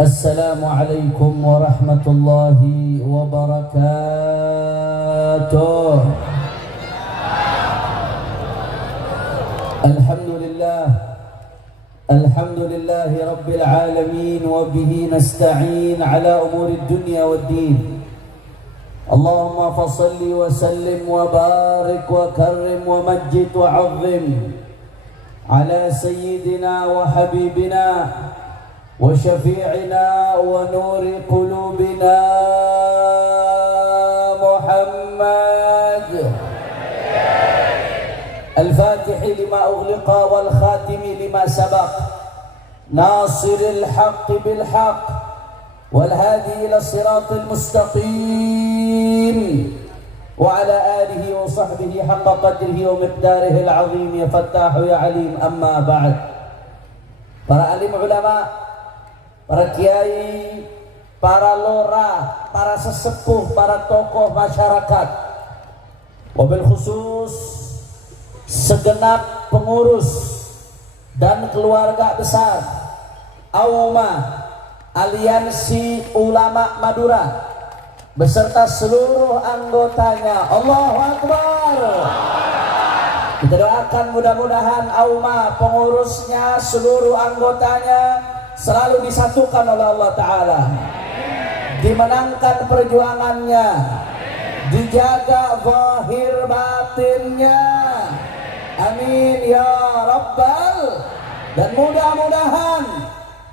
Assalamualaikum warahmatullahi wabarakatuh. Alhamdulillahi rabbil alamin wa bihi nasta'in ala umuri dunya waddin. Allahumma fasalli wa sallim wa barik wa karrim wa majjid wa azim ala sayyidina wa habibina wa syafi'ina wa nuri qulubina Muhammad al-Fatihi lima ughliqa wal khatimi lima sabaq nasiril haqqi bil haqq wal hadi ila siratil mustaqim wa ala alihi wa sahbihi haqqa qadrihi wa miqdarihi al-azim ya fattahu ya alim. Amma ba'd. Para alim ulama, para kiai, para lora, para sesepuh, para tokoh masyarakat, wabil khusus segenap pengurus dan keluarga besar AUMA Aliansi Ulama Madura beserta seluruh anggotanya. Allahu Akbar. Kita doakan mudah-mudahan AUMA, pengurusnya, seluruh anggotanya selalu disatukan oleh Allah Ta'ala, dimenangkan perjuangannya, dijaga zahir batinnya, amin ya rabbal. Dan mudah-mudahan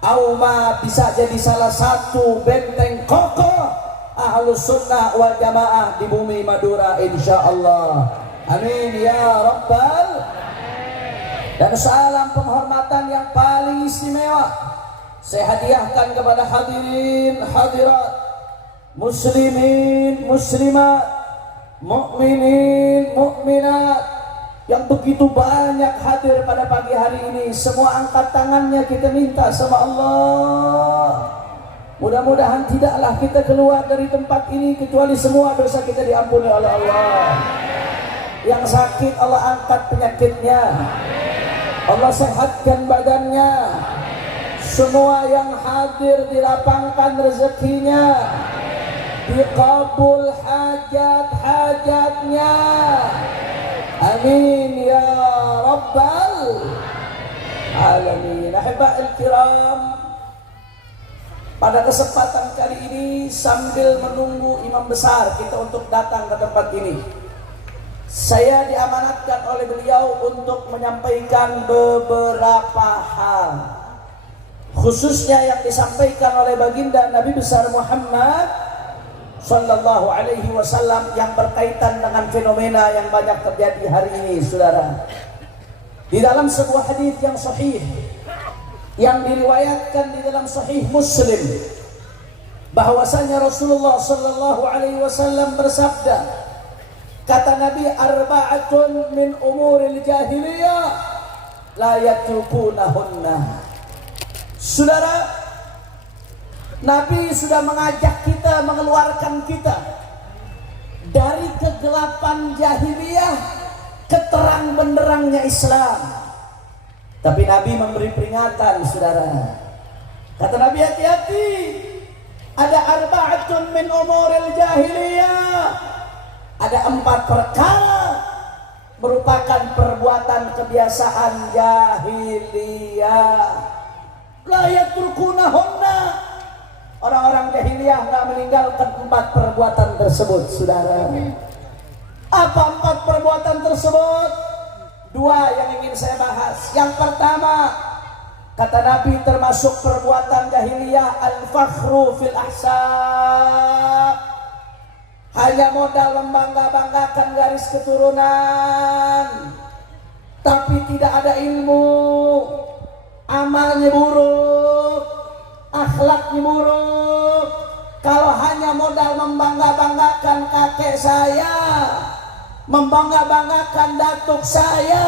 AUMA bisa jadi salah satu benteng kokoh Ahlus Sunnah wal Jamaah di bumi Madura insyaallah, amin ya rabbal. Dan salam penghormatan yang paling istimewa saya hadiahkan kepada hadirin hadirat, muslimin muslimat, mukminin mukminat yang begitu banyak hadir pada pagi hari ini. Semua angkat tangannya, kita minta sama Allah, mudah-mudahan tidaklah kita keluar dari tempat ini kecuali semua dosa kita diampuni oleh Allah. Yang sakit Allah angkat penyakitnya, Allah sehatkan badannya. Semua yang hadir dilapangkan rezekinya, dikabul hajat-hajatnya, amin ya rabbal alamin. Ahiba'il kiram, pada kesempatan kali ini sambil menunggu imam besar kita untuk datang ke tempat ini, saya diamanatkan oleh beliau untuk menyampaikan beberapa hal, khususnya yang disampaikan oleh baginda Nabi besar Muhammad sallallahu alaihi wasallam yang berkaitan dengan fenomena yang banyak terjadi hari ini, saudara. Di dalam sebuah hadis yang sahih yang diriwayatkan di dalam sahih Muslim, bahwasanya Rasulullah sallallahu alaihi wasallam bersabda, kata Nabi, arba'atun min umuril jahiliyah la yatrukunahunna. Saudara, Nabi sudah mengajak kita, mengeluarkan kita dari kegelapan jahiliyah ke terang benderangnya Islam. Tapi Nabi memberi peringatan, saudara. Kata Nabi, hati-hati, ada arba'atun min umuril jahiliyah, ada 4 perkara merupakan perbuatan kebiasaan jahiliyah. La yatrukunahunna, orang-orang jahiliyah tidak meninggalkan 4 perbuatan tersebut, saudara. Apa 4 perbuatan tersebut? 2 yang ingin saya bahas. Yang pertama, kata Nabi, termasuk perbuatan jahiliyah al-fakhru fil ahsab, hanya modal membangga-banggakan garis keturunan, tapi tidak ada ilmu, amalnya buruk, akhlaknya buruk. Kalau hanya modal membangga-banggakan kakek saya, membangga-banggakan datuk saya,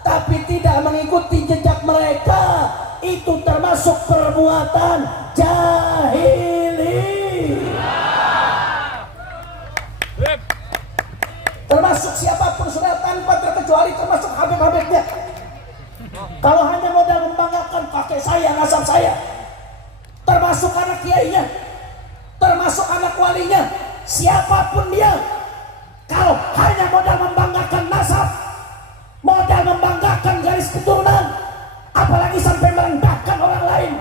tapi tidak mengikuti jejak mereka, itu termasuk perbuatan jahili. saya, nasab saya, termasuk anak kiainya, termasuk anak walinya, siapapun dia, kalau hanya modal membanggakan nasab, modal membanggakan garis keturunan, apalagi sampai merendahkan orang lain,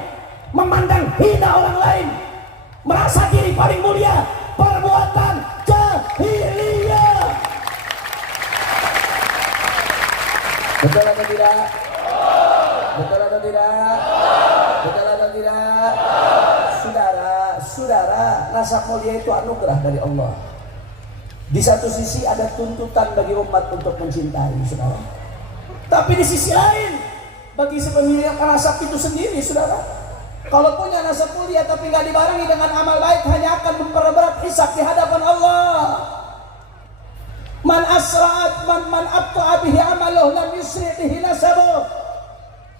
memandang hina orang lain, merasa diri paling mulia, perbuatan jahiliyah. Betul atau tidak? Betul atau tidak? Betul atau tidak? Saudara, nasab mulia itu anugerah dari Allah. Di satu sisi ada tuntutan bagi umat untuk mencintai, saudara. Tapi di sisi lain, bagi si pemilik nasab itu sendiri, saudara, kalau punya nasab mulia tapi nggak dibarengi dengan amal baik, hanya akan memperberat hisab di hadapan Allah. Man asra'at man abta'a bihi amaluh lam yusri' bihi nasabuh.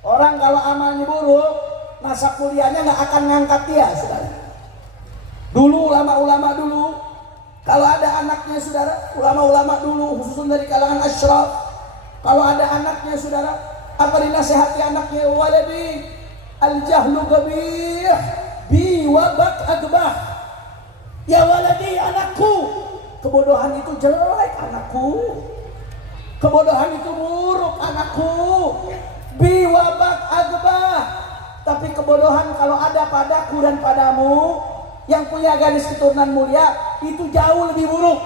Orang kalau amalnya buruk, nasab mulianya nggak akan ngangkat dia, saudara. Dulu ulama-ulama dulu, kalau ada anaknya, saudara, ulama-ulama dulu khususnya dari kalangan asyraf, kalau ada anaknya, saudara, apa dinasihati anaknya? Waladi al-jahlu gabih bi wabak agbah. Ya waladi, anakku, kebodohan itu jelek anakku, kebodohan itu buruk anakku, biwabak agbah. Tapi kebodohan kalau ada padaku dan padamu yang punya garis keturunan mulia, itu jauh lebih buruk,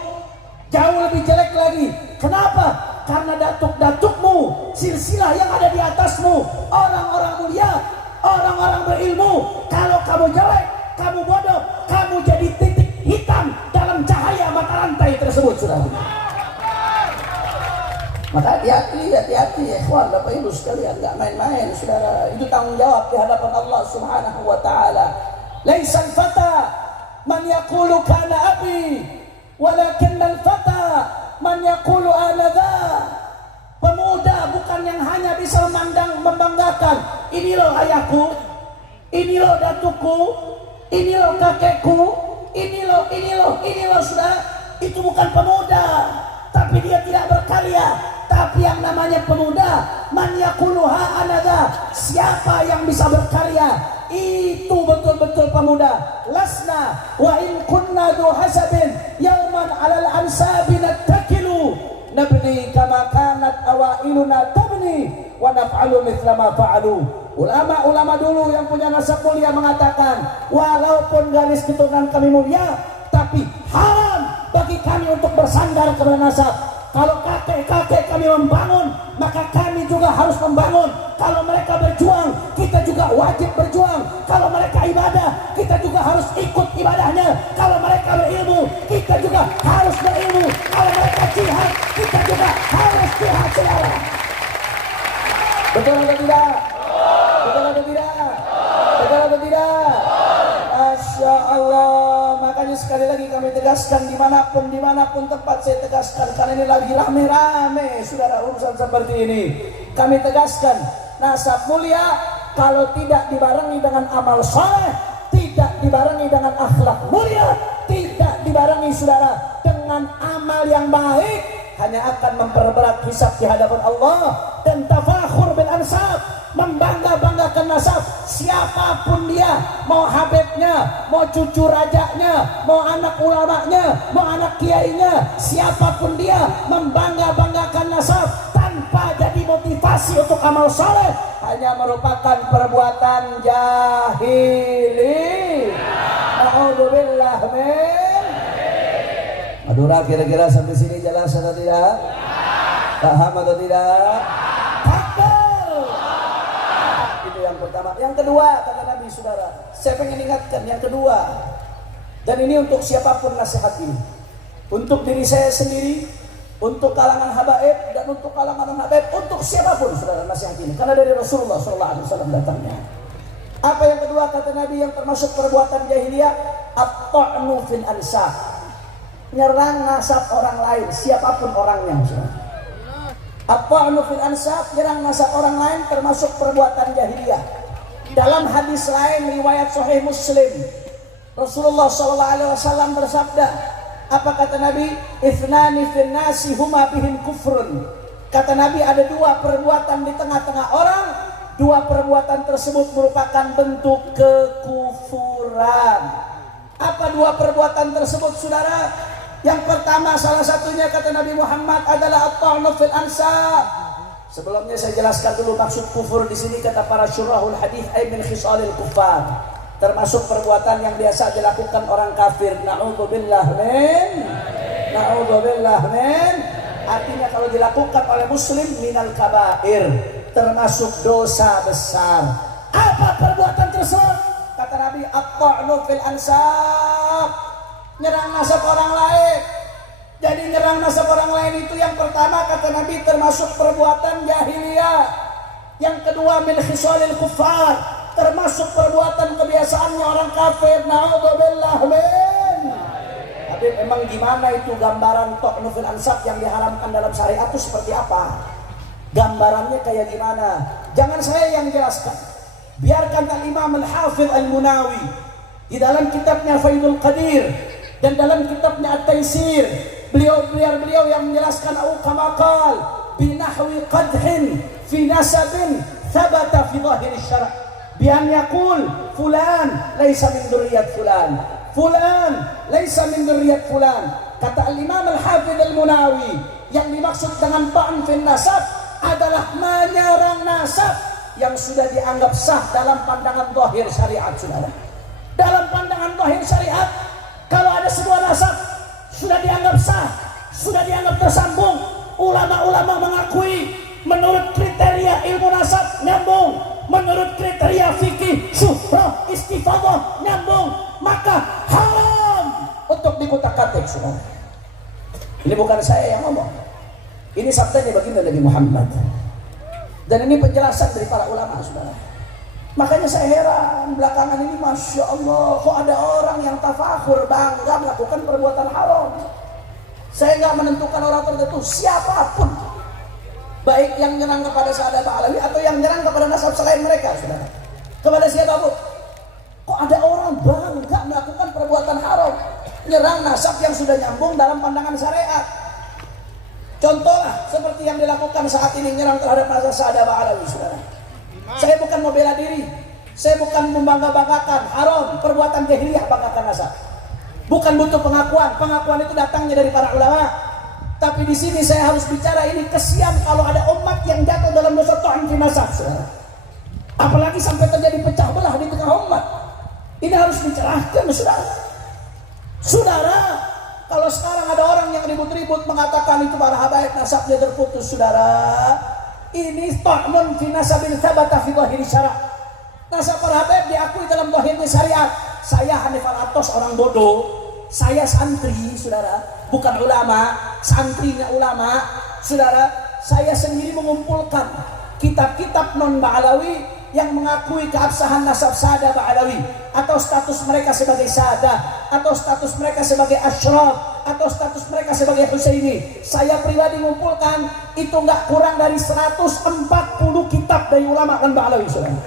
jauh lebih jelek lagi. Kenapa? Karena datuk-datukmu, silsilah yang ada di atasmu, orang-orang mulia, orang-orang berilmu, kalau kamu jelek, kamu bodoh, kamu jadi titik hitam dalam cahaya mata rantai tersebut, saudara. Maka hati-hati ya ikhwan, Bapak Ibu sekalian, enggak main-main, saudara. Itu tanggung jawab di hadapan Allah Subhanahu wa taala. Laisal fata man yaqulu kana abi, walakin al-fata man yaqulu ana dha. Pemuda bukan yang hanya bisa membanggakan, ini loh ayahku, ini loh datukku, ini loh kakekku, ini loh, saudara. Itu bukan pemuda, tapi dia tidak berkarya. Tapi yang namanya pemuda, man yaquluha anada, siapa yang bisa berkarya, itu betul-betul pemuda. Lasna wa in kunna du hasabin yauman alal ansabi nattakilu nabni kama kanat awailuna tabni wa naf'alu mithla ma fa'alu. Ulama-ulama dulu yang punya nasab mulia mengatakan, walaupun garis keturunan kami mulia, tapi haram bagi kami untuk bersandar kepada nasab. Kalau kakek-kakek kami membangun, maka kami juga harus membangun. Kalau mereka berjuang, kita juga wajib berjuang. Kalau mereka ibadah, kita juga harus ikut ibadahnya. Kalau mereka berilmu, kita juga harus berilmu. Kalau mereka jihad, kita juga harus jihad, saudara. Betul atau tidak? Betul atau tidak? Betul atau tidak? Masya Allah. Makanya sekali lagi kami tegaskan, dimanapun tempat saya tegaskan, karena ini lagi rame-rame, saudara, urusan seperti ini. Kami tegaskan, nasab mulia kalau tidak dibarengi dengan amal soleh, tidak dibarengi dengan akhlak mulia, tidak dibarengi, saudara, dengan amal yang baik, hanya akan memperberat hisab di hadapan Allah. Dan tafakhur bil ansab, membangga-banggakan nasab, siapapun dia, mau habibnya, mau cucu rajanya, mau anak ulamanya, mau anak kiainya, siapapun dia, membangga-banggakan nasab tanpa jadi motivasi untuk amal saleh, hanya merupakan perbuatan jahili. Na'udzubillah min. Madura, kira-kira sampai sini jelas atau tidak? Paham atau tidak? Yang pertama. Yang kedua, kata Nabi, saudara, saya pengen ingatkan yang kedua, dan ini untuk siapapun nasihat ini, untuk diri saya sendiri, untuk kalangan habaib, dan untuk kalangan non-habaib, untuk siapapun, saudara, nasihat ini, karena dari Rasulullah SAW datangnya. Apa yang kedua, kata Nabi, yang termasuk perbuatan jahiliyah? At-ta'nu fil ansab, nyerang nasab orang lain, siapapun orangnya, saudara. At-ta'nu fil ansab, nyerang nasab orang lain, termasuk perbuatan jahiliyah. Dalam hadis lain riwayat Sahih Muslim, Rasulullah SAW bersabda, apa kata Nabi? Ithnani fin nasi huma bihim kufrun. Kata Nabi, ada dua perbuatan di tengah-tengah orang, dua perbuatan tersebut merupakan bentuk kekufuran. Apa dua perbuatan tersebut, saudara? Yang pertama, salah satunya kata Nabi Muhammad adalah at-ta'nu fil ansab. Sebelumnya saya jelaskan dulu maksud kufur di sini, kata para syurahul hadis, ay min khisalil kuffar, termasuk perbuatan yang biasa dilakukan orang kafir. Na'udzubillah min, artinya kalau dilakukan oleh muslim minal kabair, termasuk dosa besar. Apa perbuatan tersebut? Kata Nabi, at-ta'nu fil ansab, nyerang nasab orang lain. Jadi nyerang nasab orang lain itu yang pertama kata Nabi termasuk perbuatan jahiliyah. Yang kedua min khisalil kuffar, termasuk perbuatan kebiasaannya orang kafir. Na'udzubillah min. Tapi memang gimana itu gambaran ta'nu fil ansab yang diharamkan dalam syariat itu seperti apa? Gambarannya kayak gimana? Jangan saya yang jelaskan. Biarkan Al-Imam Al-Hafidh Al-Munawi di dalam kitabnya Faidul Qadir dan dalam kitabnya At-Taisir, beliau yang menjelaskan au kama qal binahwi qadhin fi nasabin thabata fi dhahir syara' bi an yaqul fulan laisa min dzurriyyat fulan laisa min dzurriyyat fulan. Kata Al-Imam Al-Hafidh Al-Munawi, yang dimaksud dengan ta'n fi nasab adalah menyerang nasab yang sudah dianggap sah dalam pandangan zahir syariat, saudara. Dalam pandangan zahir syariat, kalau ada sebuah nasab sudah dianggap sah, sudah dianggap tersambung, ulama-ulama mengakui menurut kriteria ilmu nasab nyambung, menurut kriteria fikih syuhrah istifadhah nyambung, maka haram untuk dikutak-katik, saudara. Ini bukan saya yang ngomong, ini sabdanya baginda Nabi Muhammad, dan ini penjelasan dari para ulama, saudara. Makanya saya heran belakangan ini, masya Allah, kok ada orang yang tafakhur, bangga melakukan perbuatan haram. Saya nggak menentukan orang tertentu, siapapun, baik yang nyerang kepada Sa'ad Ba'alawi atau yang nyerang kepada nasab selain mereka, saudara. Kepada siapapun, kok ada orang bangga melakukan perbuatan haram, nyerang nasab yang sudah nyambung dalam pandangan syariat. Contohlah seperti yang dilakukan saat ini, nyerang terhadap nasab Sa'ad Ba'alawi, saudara. Saya bukan mau bela diri, saya bukan membangga-banggakan, haram, perbuatan jahiliyah banggakan nasab. Bukan butuh pengakuan itu datangnya dari para ulama. Tapi di sini saya harus bicara, ini kesian kalau ada umat yang jatuh dalam dosa ta'an fi nasab, saudara. Apalagi sampai terjadi pecah belah di tengah umat. Ini harus dicerahkan, saudara. Saudara, kalau sekarang ada orang yang ribut-ribut mengatakan itu para habaib nasabnya terputus, saudara. Ini ta'nun fi nasabil thabata fi dhahiri syara'. Nasab para habaib diakui dalam dhahirnya syariat. Saya Hanif Al-Attos orang bodoh, saya santri, saudara, bukan ulama, santrinya ulama, saudara. Saya sendiri mengumpulkan kitab-kitab non Ba'alawi yang mengakui keabsahan nasab Sa'ad Ba'alawi, atau status mereka sebagai Sa'adah, atau status mereka sebagai Ashraf, atau status mereka sebagai Husaini. Saya pribadi mengumpulkan itu nggak kurang dari 140 kitab dari ulama non Ba'alawi, saudara.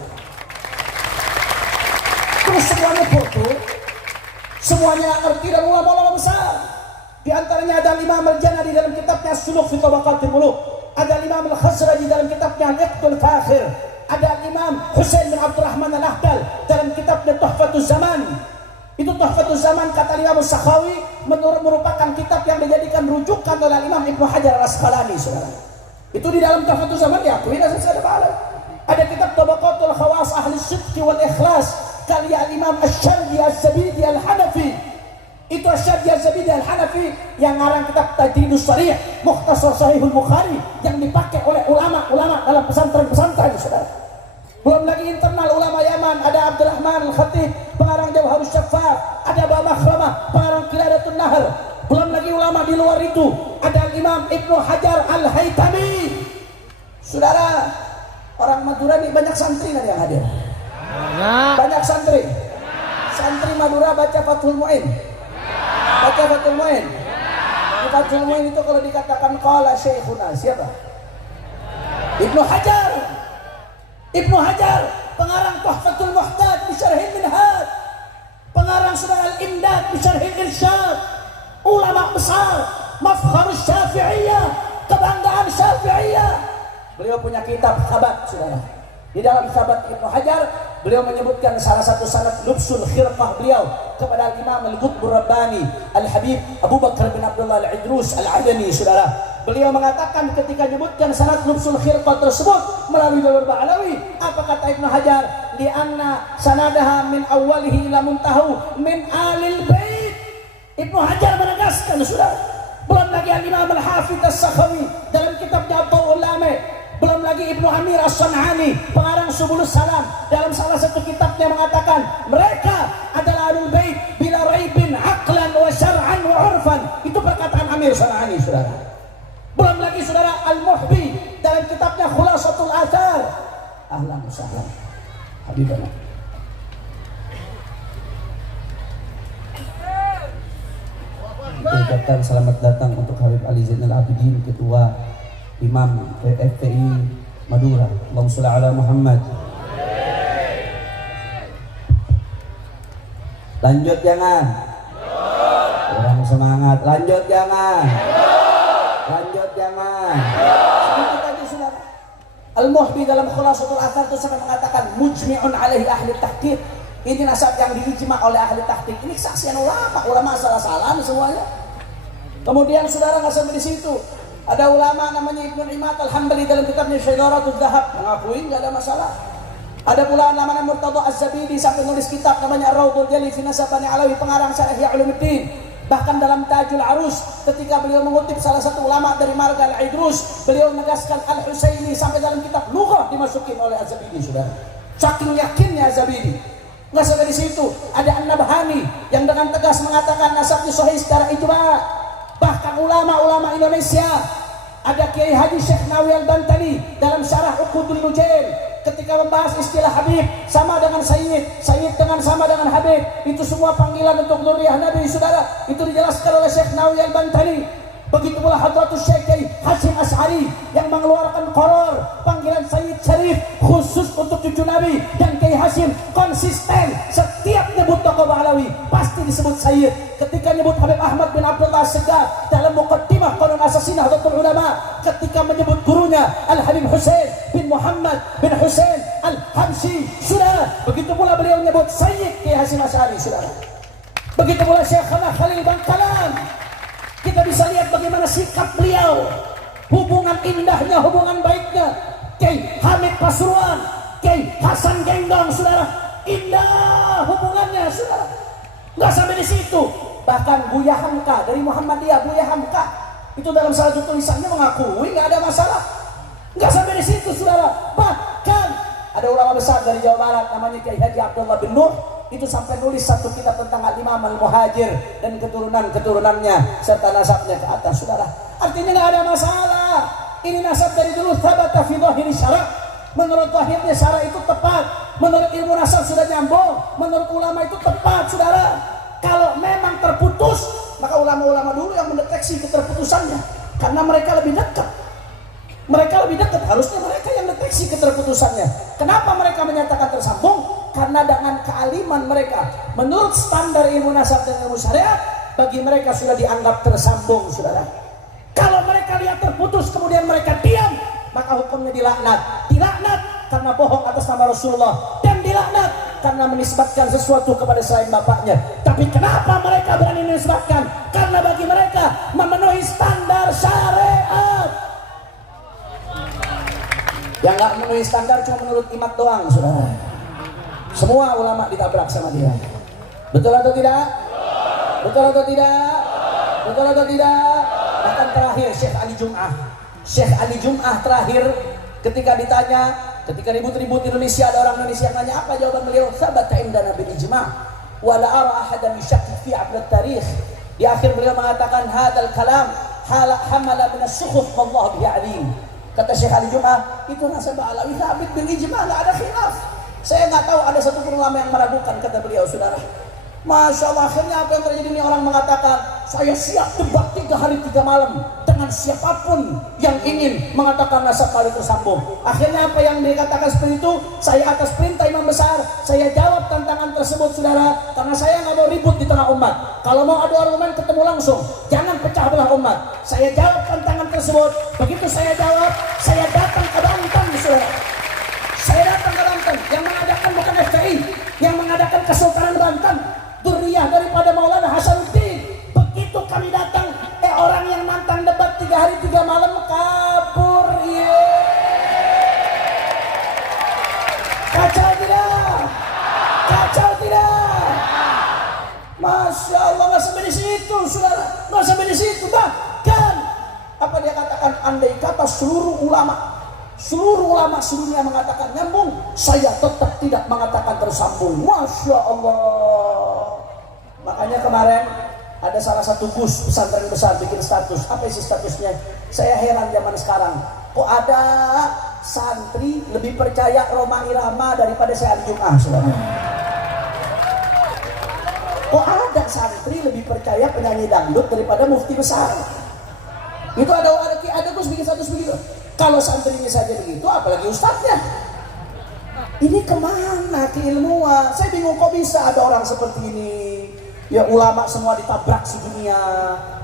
Terus semuanya bodoh, semuanya ngerti, dan ulama-ulama besar. Di antaranya ada Imam Al-Jana di dalam kitabnya Suluk fi Tabaqatil Muluk, ada Imam Al-Khazraji dalam kitabnya Al-Iqdul Fakhir, ada Imam Husain bin Abdurrahman Al-Ahdal dalam kitabnya Tuhfatuz Zaman. Itu Tuhfatuz Zaman kata Imam Sakhawi merupakan kitab yang dijadikan rujukan oleh Imam Ibnu Hajar Al-Asqalani, saudara. Itu di dalam Tuhfatuz Zaman diakui nasab Sa'ad Ba'alawi. Ada kitab Tabaqatul Khawas Ahli Sidqi wal Ikhlas karya Imam Asy-Syardi Az-Zabidi Al-Hanafi. Itu Asy-Syardi Az-Zabidi Al-Hanafi yang ngarang kitab Tajridus Sharih Mukhtasar Sahihul Bukhari yang dipakai oleh ulama-ulama dalam pesantren-pesantren, saudara. Belum lagi internal ulama Yaman, ada Abdurrahman Al-Khatib pengarang Jawharus Syaffaf, ada Abu Makhramah pengarang Qiladatun Nahr. Belum lagi ulama di luar itu, ada Imam Ibnu Hajar Al-Haytami. Saudara, orang Madura ini banyak santri yang hadir. Banyak santri Madura baca Fathul Mu'in, baca Fathul Mu'in. Di Fathul Mu'in itu kalau dikatakan qala syekhuna, siapa? Ibnu Hajar pengarang Tuhfatul Muhtaj bi Syarhil Minhaj, pengarang surah Al-Imdad bi Syarhil Irsyad. Ulama besar, mafkharus Syafi'iyah, kebanggaan Syafi'iyah. Beliau punya kitab Khabat, saudara. Di dalam Sabat Ibnu Hajar, beliau menyebutkan salah satu sanad lubsul khirqah beliau kepada Imam Al-Qutbur Rabbani Al-Habib Abu Bakar bin Abdullah Al-Idrus Al-Adani, saudara. Beliau mengatakan ketika menyebutkan sanad lubsul khirqah tersebut melalui jalur Ba'alawi, apa kata Ibnu Hajar? Lianna sanadaha min awalihi ila muntahu min alil bait. Ibnu Hajar menegaskan, saudara. Belum lagi Imam Al-Hafidh As-Sakhawi dalam kitabnya Adwaul Lame, belum lagi Ibnu Amir As-San'ani pengarang Subulus Salam dalam salah satu kitabnya mengatakan mereka adalah Ahlul Bait bila raibin aqlan wa syar'an wa urfan. Itu perkataan Amir As-San'ani, saudara. Belum lagi saudara Al-Muhbi dalam kitabnya Khulasatul Athar. Ahlan wa sahlan habibana. Ucapkan selamat datang untuk Habib Ali Zainal Abidin, Ketua Imam FPI Madura. Allahumma shalli ala Muhammad. Lanjut jangan? Kurang semangat. Lanjut jangan? Lanjut jangan? Sedikit lagi saudara. Al-Muhbi dalam Khulasatul Athar itu sampai mengatakan mujmi'un alaihi ahli tahqiq. Ini nasab yang diijma oleh ahli tahqiq. Ini kesaksian ulama salah-salah semuanya. Kemudian saudara nggak sampai di situ. Ada ulama namanya Ibnu Imad Al-Hambali dalam kitabnya Syaidaratul Zahab mengakui nggak ada masalah. Ada pula namanya Murtada Az-Zabidi sampai nulis kitab namanya Ar-Raudhul Jalil fi Nasab Bani Alawi pengarang Syarah Ihya Ulumuddin. Bahkan dalam Tajul Arus ketika beliau mengutip salah satu ulama dari marga Al-Idrus, beliau menegaskan Al-Husaini sampai dalam kitab Lughah dimasukin oleh Az-Zabidi, saudara. Saking yakinnya Az-Zabidi. Nggak sampai di situ, ada An-Nabhani yang dengan tegas mengatakan nasabnya sahih secara ijma'. Bahkan ulama-ulama Indonesia, ada Kiai Haji Syekh Nawawi Al-Bantani dalam Syarah Uqudul Mujail ketika membahas istilah Habib sama dengan Sayyid, Sayyid dengan sama dengan Habib, itu semua panggilan untuk dzurriyyah Nabi, saudara. Itu dijelaskan oleh Syekh Nawawi Al-Bantani. Begitu pula Hadratus Syekh Kiai Hasyim Asy'ari yang mengeluarkan qaror panggilan Sayyid Syarif khusus untuk cucu Nabi, dan Kiai Hasyim konsisten setiap nyebut tokoh Ba'alawi pasti disebut Sayyid. Ketika nyebut Habib Ahmad bin Abdullah Segaf dalam Muqaddimah Qanun Asasinah Nahdlatul Ulama, ketika menyebut gurunya Al-Habib Husain bin Muhammad bin Husain Al-Hamsi, saudara. Begitu pula beliau menyebut Sayyid Kiai Hasyim Asy'ari, saudara. Begitu pula Syekh Khalil Bangkalan. Kita bisa lihat bagaimana sikap beliau, hubungan indahnya, hubungan baiknya. Kiai Hamid Pasuruan, Kiai Hasan Gendong, saudara. Indah hubungannya, saudara. Nggak sampai di situ. Bahkan Buya Hamka dari Muhammadiyah, Buya Hamka itu dalam salah satu tulisannya mengakui nggak ada masalah. Nggak sampai di situ, saudara. Bahkan ada ulama besar dari Jawa Barat namanya Kiai Haji Abdullah bin Nuh, itu sampai nulis satu kitab tentang Al-Imam Al-Muhajir dan keturunan-keturunannya serta nasabnya ke atas, saudara. Artinya nggak ada masalah. Ini nasab dari dulu thabata fi dhahiri syara'. Menurut zahirnya syara' itu tepat. Menurut ilmu nasab sudah nyambung. Menurut ulama itu tepat, saudara. Kalau memang terputus, maka ulama-ulama dulu yang mendeteksi keterputusannya, karena mereka lebih dekat. Mereka lebih dekat, harusnya mereka yang deteksi keterputusannya. Kenapa mereka menyatakan tersambung? Karena dengan kealiman mereka menurut standar ilmu nasab dan ilmu syariat, bagi mereka sudah dianggap tersambung, saudara. Kalau mereka lihat terputus kemudian mereka diam, maka hukumnya dilaknat. Dilaknat karena bohong atas nama Rasulullah, dan dilaknat karena menisbatkan sesuatu kepada selain bapaknya. Tapi kenapa mereka berani menisbatkan? Karena bagi mereka memenuhi standar syariat. Yang nggak memenuhi standar cuma menurut Imam doang, saudara. Semua ulama ditabrak sama dia. Betul atau tidak? Betul atau tidak? Betul atau tidak? Bahkan terakhir Syekh Ali Jum'ah terakhir ketika ditanya, ketika ribut-ribut Indonesia, ada orang Indonesia yang nanya, apa jawaban beliau? Sabata indana bil ijma' wa la ara ahadan yashakki fi 'abd at-tarikh. Di akhir beliau mengatakan hadzal kalam hamala min as-sukhuf wallahu bihi alim. Kata Syekh Ali Jum'ah, itu nasab Ba'alawi thabit bil ijma', enggak ada khilaf. Saya nggak tahu ada satu ulama yang meragukan, kata beliau, saudara. Masya Allah, akhirnya apa yang terjadi ini? Orang mengatakan, saya siap debat 3 hari 3 malam dengan siapapun yang ingin mengatakan nasab Ba'alawi tersambung. Akhirnya apa yang dikatakan seperti itu? Saya atas perintah imam besar, saya jawab tantangan tersebut, saudara. Karena saya nggak mau ribut di tengah umat. Kalau mau adu argumen, ketemu langsung, jangan pecah belah umat. Saya jawab tantangan tersebut. Begitu saya jawab, saya datang ke Banten, saudara. Saya datang Banten, yang mengadakan bukan FPI, yang mengadakan Kesultanan Banten, duriyah daripada Maulana Hasanuddin. Begitu kami datang, orang yang nantang debat 3 hari 3 malam kabur. Kacau tidak? Kacau tidak? Masya Allah, nggak sampai di situ, saudara, nggak sampai di situ. Bahkan apa dia katakan, andai kata seluruh ulama sedunia mengatakan nyambung, saya tetap tidak mengatakan tersambung. Masya Allah. Makanya kemarin ada salah satu gus pesantren besar bikin status. Apa isi statusnya? Saya heran zaman sekarang, kok ada santri lebih percaya Roma Irama daripada saya hari Jumat, saudara. Kok ada santri lebih percaya penyanyi dangdut daripada mufti besar? Itu ada gus bikin status begitu. Kalau santrinya saja begitu, apalagi ustadznya. Ini kemana keilmuan? Saya bingung kok bisa ada orang seperti ini. Ya ulama semua ditabrak sedunia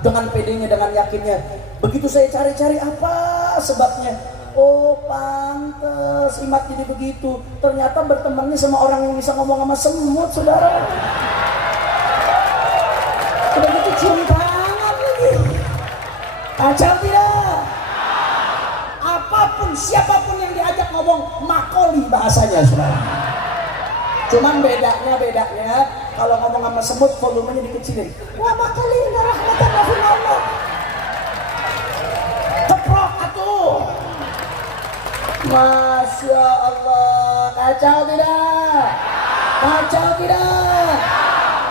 dengan pedenya, dengan yakinnya. Begitu saya cari-cari apa sebabnya, oh pantes imat jadi begitu. Ternyata bertemannya sama orang yang bisa ngomong sama semut, saudara. Udah gitu cium tangan lagi. Kacau tidak? Apapun, siapapun yang diajak ngomong makoli bahasanya, saudara. Cuman bedanya kalau ngomong sama semut volumenya dikecilin. Wah makoli inna rahmatan Allah. Keprok atuh. Masya Allah, kacau tidak? Kacau tidak?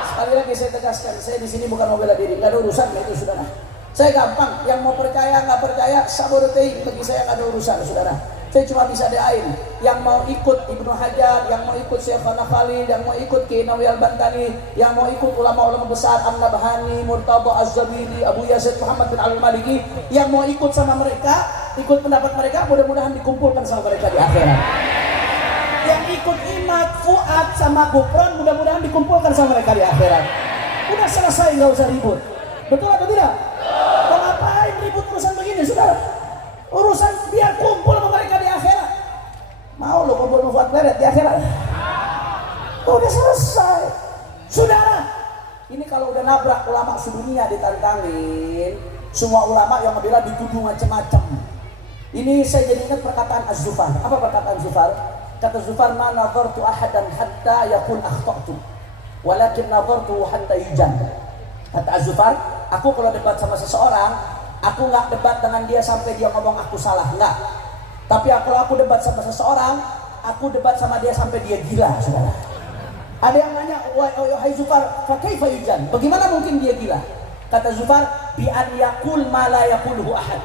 Sekali lagi saya tegaskan, saya di sini bukan mau bela diri, nggak ada urusan itu, saudara. Saya gampang, yang mau percaya nggak percaya saborotei, bagi saya nggak ada urusan, saudara. Saya cuma bisa doain yang mau ikut Ibnu Hajar, yang mau ikut Syekhana Khalid, yang mau ikut Kiai Nawawi Al-Bantani, yang mau ikut ulama-ulama besar An-Nabhani, Murtada Az-Zabidi, Abu Yazid Muhammad bin Al-Maliki, yang mau ikut sama mereka, ikut pendapat mereka, mudah-mudahan dikumpulkan sama mereka di akhirat. Yang ikut Imad, Fuad sama Gufron, mudah-mudahan dikumpulkan sama mereka di akhirat. Udah selesai, nggak usah ribut. Betul atau tidak? Mau ngapain ribut urusan begini, saudara? Urusan biar kumpul sama mereka di akhirat. Mau lo kumpul sama Fuad Pleret di akhirat? Udah selesai, saudara. Ini kalau udah nabrak ulama sedunia ditantangin, semua ulama yang bilang dituduh macam-macam. Ini saya jadi ingat perkataan Az-Zufar. Apa perkataan Zufar? Kata Zufar, ma nazartu ahadan hatta yakun akhta'tu, walakin nazartu hatta yujan. Kata Az-Zufar, aku kalau debat sama seseorang, aku nggak debat dengan dia sampai dia ngomong aku salah, nggak. Tapi kalau aku debat sama seseorang, aku debat sama dia sampai dia gila, saudara. Ada yang nanya, wahai Zufar, fa kaifa yujan? Bagaimana mungkin dia gila? Kata Zufar, bi an yaqul ma la yaquluhu ahad.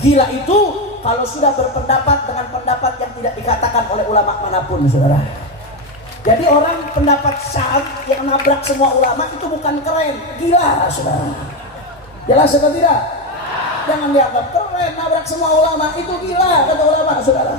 Gila itu kalau sudah berpendapat dengan pendapat yang tidak dikatakan oleh ulama manapun, saudara. Jadi orang pendapat syad yang nabrak semua ulama itu bukan keren, gila, saudara. Jelas atau tidak? Jangan dianggap keren, nabrak semua ulama itu gila, kata ulama, saudara.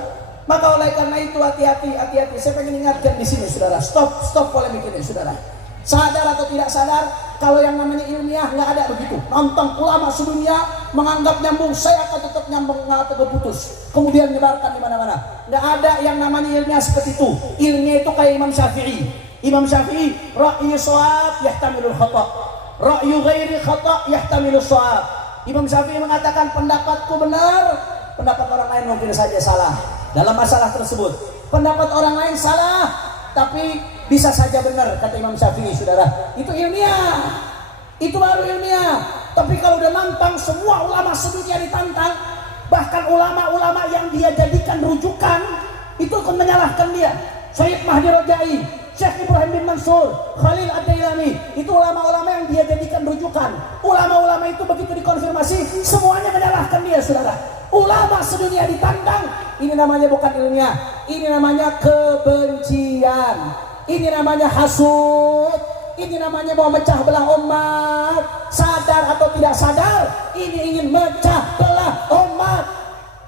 Maka oleh karena itu hati-hati. Saya pengen ingatkan di sini, saudara. Stop polemik ini, saudara. Sadar atau tidak sadar, kalau yang namanya ilmiah nggak ada begitu. Nonton ulama sedunia menganggap nyambung, saya akan tetap nyambung, nggak terputus. Kemudian menyebarkan di mana-mana. Nggak ada yang namanya ilmiah seperti itu. Ilmiah itu kayak Imam Syafi'i. Imam Syafi'i, ra'yu shawab yahtamilul khata', ra'yu ghairi khata' yahtamilul shawab. Imam Syafi'i mengatakan pendapatku benar, pendapat orang lain mungkin saja salah dalam masalah tersebut. Pendapat orang lain salah, tapi bisa saja benar, kata Imam Syafi'i, saudara. Itu ilmiah, itu baru ilmiah. Tapi kalau udah nantang semua ulama sedunia ditantang, bahkan ulama-ulama yang dia jadikan rujukan itu akan menyalahkan dia. Syekh Mahdi Rajai, Syekh Ibrahim bin Mansur, Khalil Ad-Dailami, itu ulama-ulama yang dia jadikan rujukan. Ulama-ulama itu begitu dikonfirmasi, semuanya menyalahkan dia, saudara. Ulama sedunia ditantang, ini namanya bukan ilmiah, ini namanya kebencian. Ini namanya hasud, ini namanya mau mecah belah umat. Sadar atau tidak sadar, ini ingin mecah belah umat.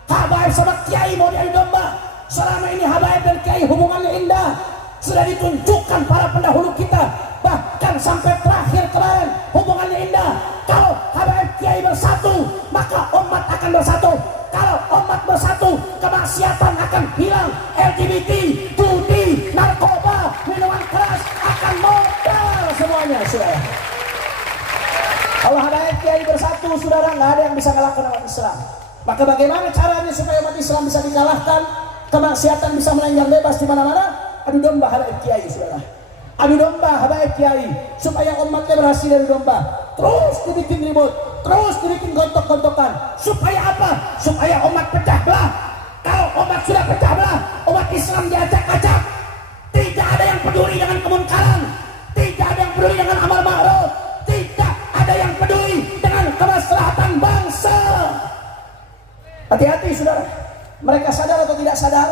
Habaib sama kiai mau diadu domba. Selama ini habaib dan kiai hubungannya indah, sudah ditunjukkan para pendahulu kita. Bahkan sampai terakhir kemarin hubungannya indah. Kalau habaib kiai bersatu, maka umat akan bersatu. Kalau umat bersatu, kemaksiatan akan hilang. LGBT, judi, semuanya, saudara. Kalau habaib kiai bersatu, saudara, nggak ada yang bisa kalahkan umat Islam. Maka bagaimana caranya supaya umat Islam bisa dikalahkan, kemaksiatan bisa melanjang bebas di mana-mana? Adu domba habaib kiai, saudara. Adu domba habaib kiai supaya umatnya berhasil dari domba. Terus dibikin ribut, terus dibikin gontok-gontokan. Supaya apa? Supaya umat pecah belah. Kalau umat sudah pecah belah, umat Islam diacak-acak. Tidak ada yang peduli dengan kemunkaran, tidak ada yang peduli dengan amal ma'ruf, tidak ada yang peduli dengan kemaslahatan bangsa. Hati-hati, saudara. Mereka sadar atau tidak sadar?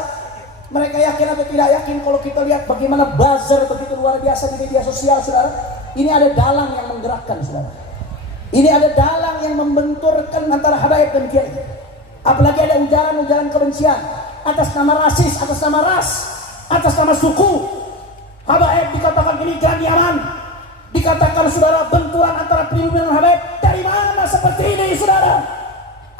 Mereka yakin atau tidak yakin? Kalau kita lihat bagaimana buzzer begitu luar biasa di media sosial, saudara. Ini ada dalang yang menggerakkan, saudara. Ini ada dalang yang membenturkan antara habaib dan kiai. Apalagi ada ujaran-ujaran kebencian atas nama rasis, atas nama ras, atas nama suku. Habaib dikatakan ini Yaman, dikatakan, saudara, benturan antara pribumi dan habaib. Dari mana seperti ini, saudara?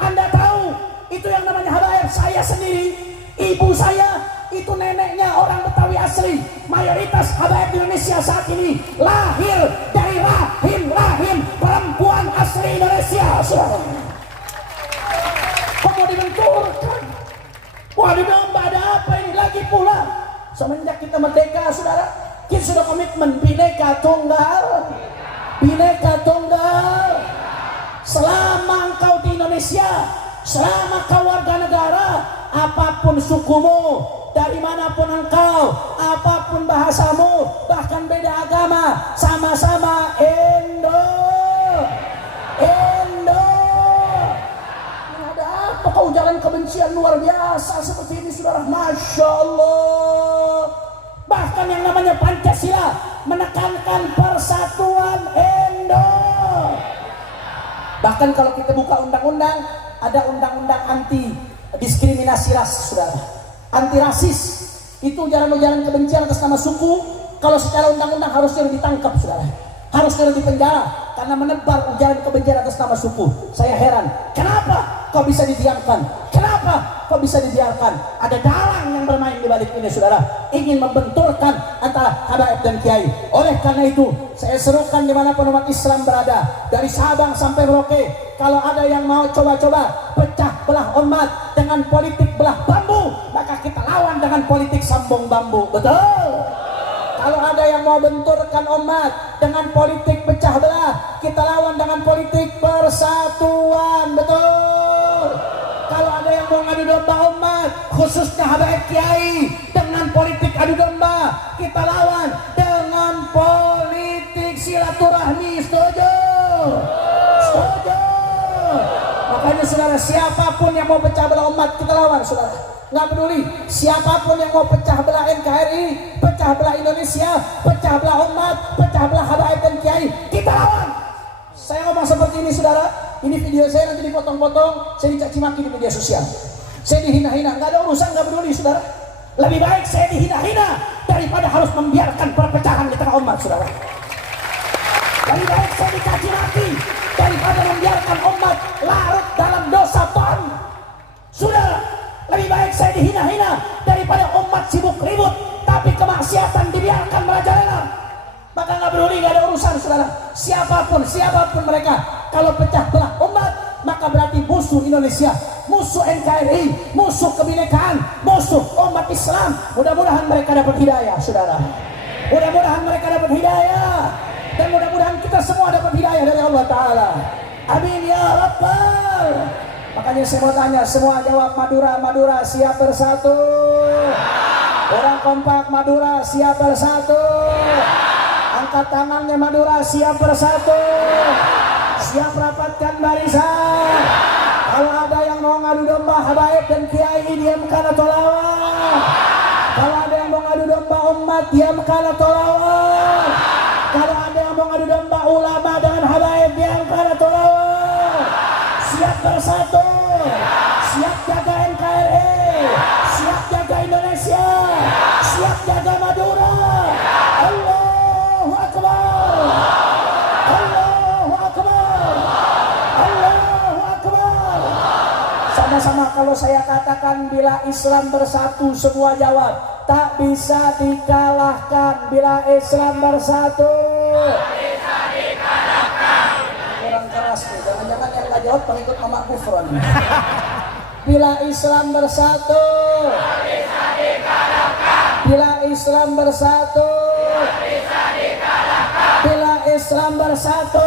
Anda tahu itu yang namanya habaib? Saya sendiri, ibu saya itu neneknya orang Betawi asli. Mayoritas habaib di Indonesia saat ini lahir dari rahim perempuan asli Indonesia, saudara. Kok mau dibenturkan? Waduh, domba, ada apa ini lagi pula? Semenjak kita merdeka, saudara, kita sudah komitmen Bhinneka Tunggal, Bhinneka Tunggal. Selama engkau di Indonesia, selama kau warga negara, apapun sukumu, dari manapun engkau, apapun bahasamu, bahkan beda agama, sama-sama Indo. Kau jalan kebencian luar biasa seperti ini, saudara. Masya Allah. Bahkan yang namanya Pancasila menekankan persatuan Indo. Bahkan kalau kita buka undang-undang, ada undang-undang anti diskriminasi ras, saudara. Anti rasis. Itu ujaran-ujaran kebencian atas nama suku. Kalau secara undang-undang harusnya ditangkap, saudara. Harusnya dipenjara karena menebar ujaran kebencian atas nama suku. Saya heran, kenapa kok bisa didiamkan? Kenapa kok bisa dibiarkan? Ada dalang yang bermain di balik ini, saudara, ingin membenturkan antara habaib dan kiai. Oleh karena itu, saya serukan dimanapun umat Islam berada, dari Sabang sampai Merauke, kalau ada yang mau coba-coba pecah belah umat dengan politik belah bambu, maka kita lawan dengan politik sambung bambu. Betul? Kalau ada yang mau benturkan umat dengan politik pecah belah, kita lawan dengan politik persatuan. Betul? Kalau ada yang mau ngadu domba umat, khususnya habaib kiai, dengan politik adu domba, kita lawan dengan politik silaturahmi. Setuju? Setuju? Makanya, saudara, siapapun yang mau pecah belah umat, kita lawan, saudara. Nggak peduli siapapun yang mau pecah belah NKRI, pecah belah Indonesia, pecah belah umat, pecah belah habaib dan kiai, kita lawan. Saya ngomong seperti ini, saudara, ini video saya nanti dipotong-potong, saya dicaci maki di media sosial, saya dihina-hina, nggak ada urusan, nggak peduli, saudara. Lebih baik saya dihina-hina daripada harus membiarkan perpecahan di tengah umat, saudara. Lebih baik saya dicaci maki daripada membiarkan umat larut dalam dosa ton, saudara. Lebih baik saya dihina-hina daripada umat sibuk ribut tapi kemaksiatan dibiarkan merajalela. Maka nggak peduli, nggak ada urusan, saudara. Siapapun mereka, kalau pecah belah umat, maka berarti musuh Indonesia, musuh NKRI, musuh kebinekaan, musuh umat Islam. Mudah-mudahan mereka dapat hidayah, saudara. Mudah-mudahan mereka dapat hidayah, dan mudah-mudahan kita semua dapat hidayah dari Allah Ta'ala. Amin ya Rabbal. Makanya saya mau tanya, semua jawab Madura siap bersatu. Orang kompak Madura siap bersatu. Angkat tangannya Madura siap bersatu. Siap rapatkan barisan. Kalau ada yang mau ngadu domba habaib dan kiai, diamkan atau lawan. Kalau ada yang mau ngadu domba umat, diamkan atau lawan. Kalau ada yang mau ngadu domba ulama dengan habaib, diamkan atau lawan. Siap bersatu, siap jaga NKRI, siap jaga Indonesia, siap jaga Madura. Allahu Akbar, Allahu Akbar, Allahu Akbar. Sama-sama kalau saya katakan, bila Islam bersatu, semua jawab. Tak bisa dikalahkan bila Islam bersatu. jawab pengikut Mamak Gufron. Bila Islam bersatu, bisa dikalahkan. Bila Islam bersatu, bisa dikalahkan. Bila Islam bersatu,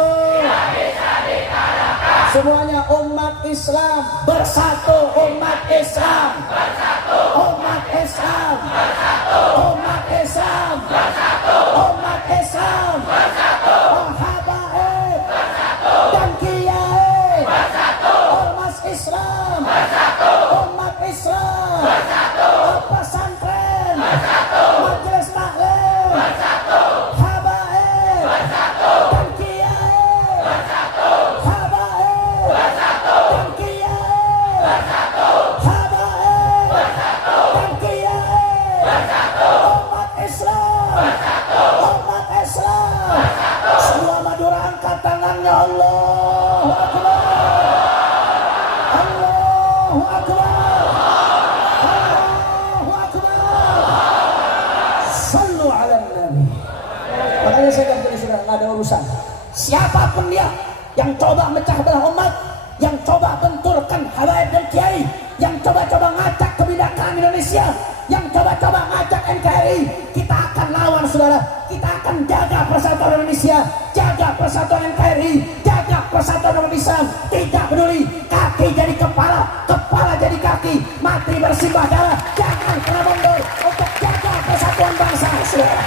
bisa dikalahkan. Semuanya umat Islam bersatu, umat Islam bersatu, umat Islam bersatu, umat Islam bersatu, umat Islam bersatu, habaib bersatu dan kiai bersatu, ormas Islam bersatu, umat Islam bersatu, pesantren bersatu, majelis taklim bersatu, habaib bersatu dan kiai bersatu, habaib bersatu dan kiai bersatu, habaib bersatu dan kiai bersatu, umat Islam bersatu, umat Islam bersatu. Semua Madura angkat tangannya, Allahu Akbar, Allahu Akbar, Allahu Akbar. Sallu ala Nabi. Makanya saya katakan sudah nggak ada urusan. Siapapun dia yang coba mecah belah umat, yang coba benturkan habaib dan kiai, yang coba-coba ngacak kebinekaan Indonesia, yang coba-coba ngajak NKRI, kita akan lawan saudara. Kita akan jaga persatuan Indonesia, jaga persatuan NKRI, jaga persatuan umat Islam. Tidak peduli kaki jadi kepala, kepala jadi kaki, mati bersimbah darah, jangan pernah mundur untuk jaga persatuan bangsa saudara.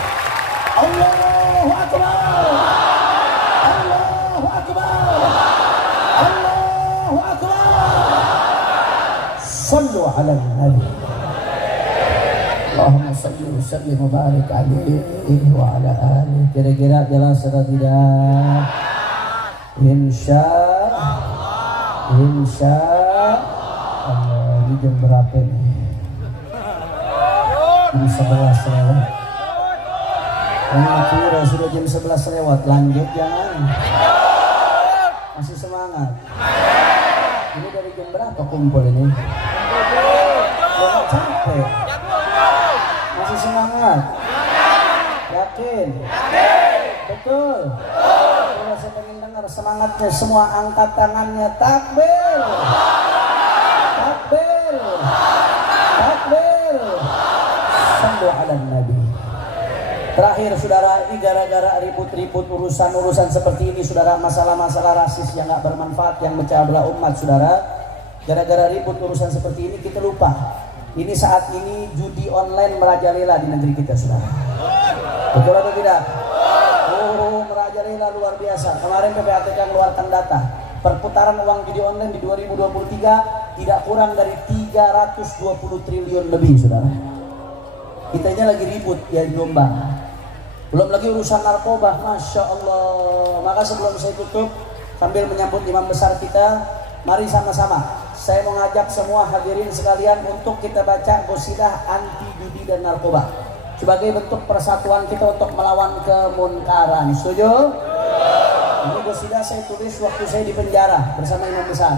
Allahu Akbar, Allahu Akbar, Allahu Akbar. Sallu ala Nabi. Allahumma salli wa sallim wa barik alaihi wa ala alihi. Kira-kira jelas atau tidak? Insya Allah. Ini jam berapa nih? Jam 11 lewat. Kira sudah jam 11 lewat. Lanjut jangan. Masih semangat. Ini dari jam berapa kumpul ini? Capek. Masih semangat? Yakin? Betul? Kalau saya ingin dengar semangatnya, semua angkat tangannya. Takbir! Takbir! Takbir! Sallu ala Nabi. Terakhir saudara, ini gara-gara ribut-ribut urusan-urusan seperti ini saudara, masalah-masalah rasis yang gak bermanfaat, yang mecah belah umat saudara. Gara-gara ribut urusan seperti ini kita lupa. Ini saat ini judi online merajalela di negeri kita saudara. Betul atau tidak? Oh, merajalela luar biasa. Kemarin PPATK mengeluarkan data perputaran uang judi online di 2023 tidak kurang dari 320 triliun lebih saudara. Kita ini lagi ribut ya Jombang. Belum lagi urusan narkoba, Masya Allah. Maka sebelum saya tutup, sambil menyambut imam besar kita, mari sama-sama saya mau ngajak semua hadirin sekalian untuk kita baca qasidah anti judi dan narkoba sebagai bentuk persatuan kita untuk melawan kemunkaran. Setuju? Ini qasidah saya tulis waktu saya di penjara bersama imam besar.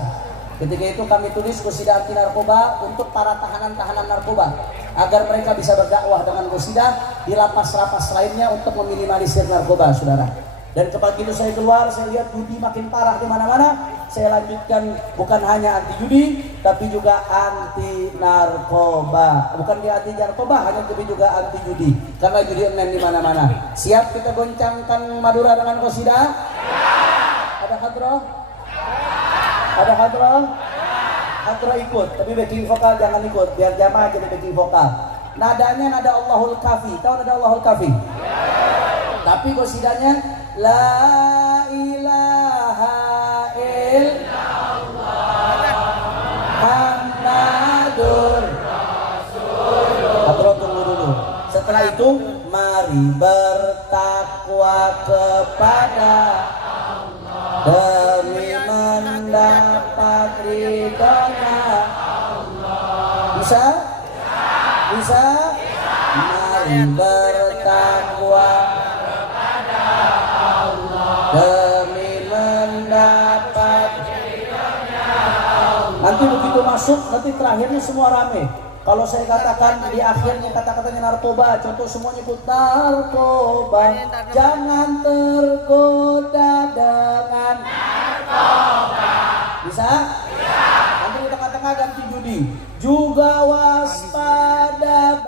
Ketika itu kami tulis qasidah anti narkoba untuk para tahanan-tahanan narkoba agar mereka bisa berdakwah dengan qasidah di lapas-lapas lainnya untuk meminimalisir narkoba saudara. Dan begitu saya keluar, saya lihat judi makin parah di mana-mana. Saya lanjutkan bukan hanya anti judi, tapi juga anti narkoba. Bukan dia anti narkoba, hanya tapi juga anti judi. Karena judi online di mana-mana. Siap kita goncangkan Madura dengan qasidah? Ada hadroh? Ada hadroh? Hadroh ikut, tapi backing vokal jangan ikut, biar jamaah jadi backing vokal. Nadanya nada Allahul Kafi. Tahu nada Allahul Kafi? Tapi qasidahnya La ilaha illallah Muhammadur Rasulullah. Hadroh tunggu dulu. Setelah itu mari bertakwa kepada Allah demi mendapat ridhonya Allah. Bisa? Bisa? Mari bertakwa kepada Allah demi mendapat ridhonya Allah. Nanti begitu masuk, nanti terakhirnya semua rame. Kalau saya katakan di akhirnya kata-katanya narkoba, contoh semua nyebut narkoba, jangan tergoda dengan narkoba. Bisa? Nanti di tengah-tengah ganti judi. Juga